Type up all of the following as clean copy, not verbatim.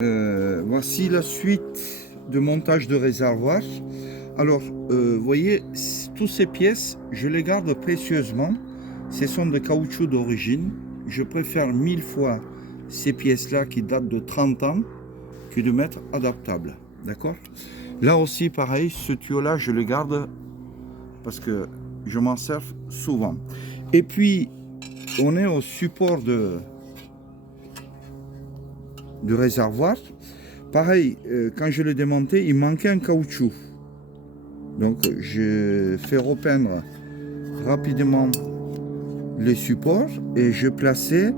Voici la suite de montage de réservoir. Alors, vous voyez, toutes ces pièces, je les garde précieusement. Ce sont de caoutchouc d'origine. Je préfère 1000 fois ces pièces-là qui datent de 30 ans que de mettre adaptable. D'accord? Là aussi, pareil, ce tuyau-là, je le garde parce que je m'en sers souvent. Et puis, on est au support de réservoir. Pareil, quand je l'ai démonté, il manquait un caoutchouc. Donc, je fais repeindre rapidement les supports et je plaçais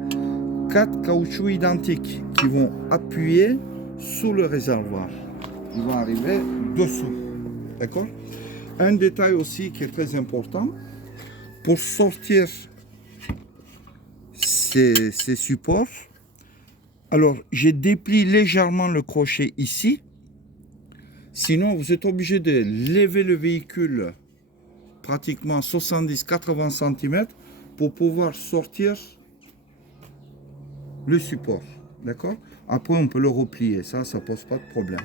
4 caoutchoucs identiques qui vont appuyer sous le réservoir. Ils vont arriver dessous. D'accord? Un détail aussi qui est très important, pour sortir ces supports, alors j'ai déplié légèrement le crochet ici. Sinon, vous êtes obligé de lever le véhicule pratiquement 70-80 cm pour pouvoir sortir le support. D'accord? Après, on peut le replier. Ça pose pas de problème.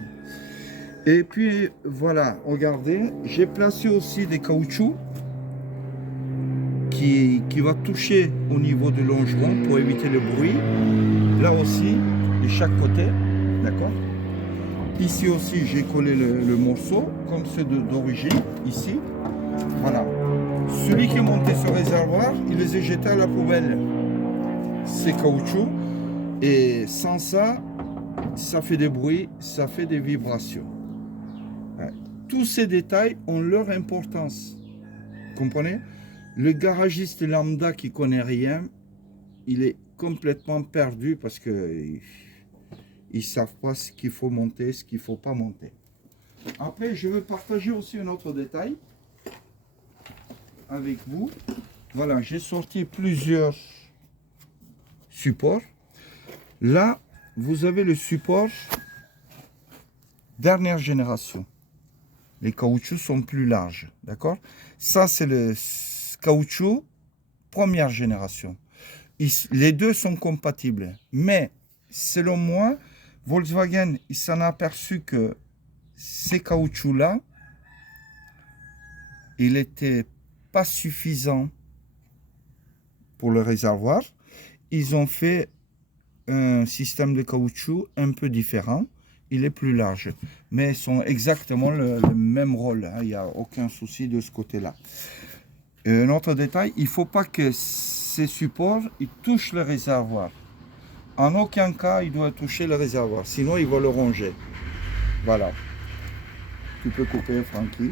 Et puis, voilà, regardez, j'ai placé aussi des caoutchoucs qui va toucher au niveau du longeron pour éviter le bruit. Là aussi, de chaque côté. D'accord? Ici aussi, j'ai collé le morceau, comme c'est d'origine, ici. Voilà. Celui qui est monté ce réservoir, il les a jetés à la poubelle. Ces caoutchoucs. Et sans ça, ça fait des bruits, ça fait des vibrations. Ouais. Tous ces détails ont leur importance. Vous comprenez? Le garagiste lambda qui connaît rien, il est complètement perdu parce que ils savent pas ce qu'il faut monter, ce qu'il faut pas monter. Après, je veux partager aussi un autre détail avec vous. Voilà, j'ai sorti plusieurs supports. Là, vous avez le support dernière génération. Les caoutchoucs sont plus larges, d'accord? Ça, c'est le caoutchouc première génération. Les deux sont compatibles, mais selon moi, Volkswagen, il s'en a aperçu que ces caoutchoucs-là, il n'était pas suffisant pour le réservoir. Ils ont fait un système de caoutchouc un peu différent. Il est plus large, mais ils sont exactement le même rôle. Hein. Il n'y a aucun souci de ce côté-là. Un autre détail, il ne faut pas que ces supports ils touchent le réservoir. En aucun cas, il doit toucher le réservoir, sinon il va le ronger. Voilà. Tu peux couper, Francky.